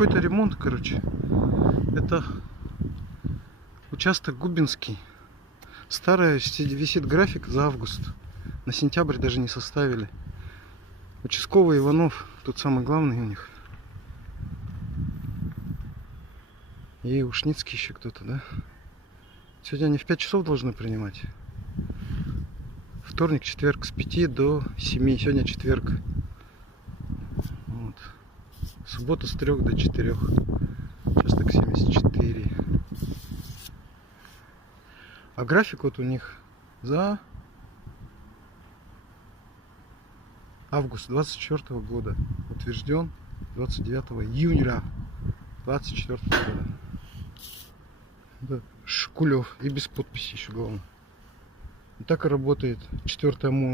какой-то ремонт, короче. Это участок Губинский. Старая висит график за август. На сентябрь даже не составили. Участковый Иванов. Тут самый главный у них. И Ушницкий еще кто-то, да? Сегодня они в 5 часов должны принимать. Вторник, четверг с 5 до 7. Сегодня четверг. Вот. Суббота с 3 до 4. Участок 74. А график вот у них за август 24 года. Утвержден 29 июня 24 года. Да. Шкулев. И без подписи еще главное. И так и работает 4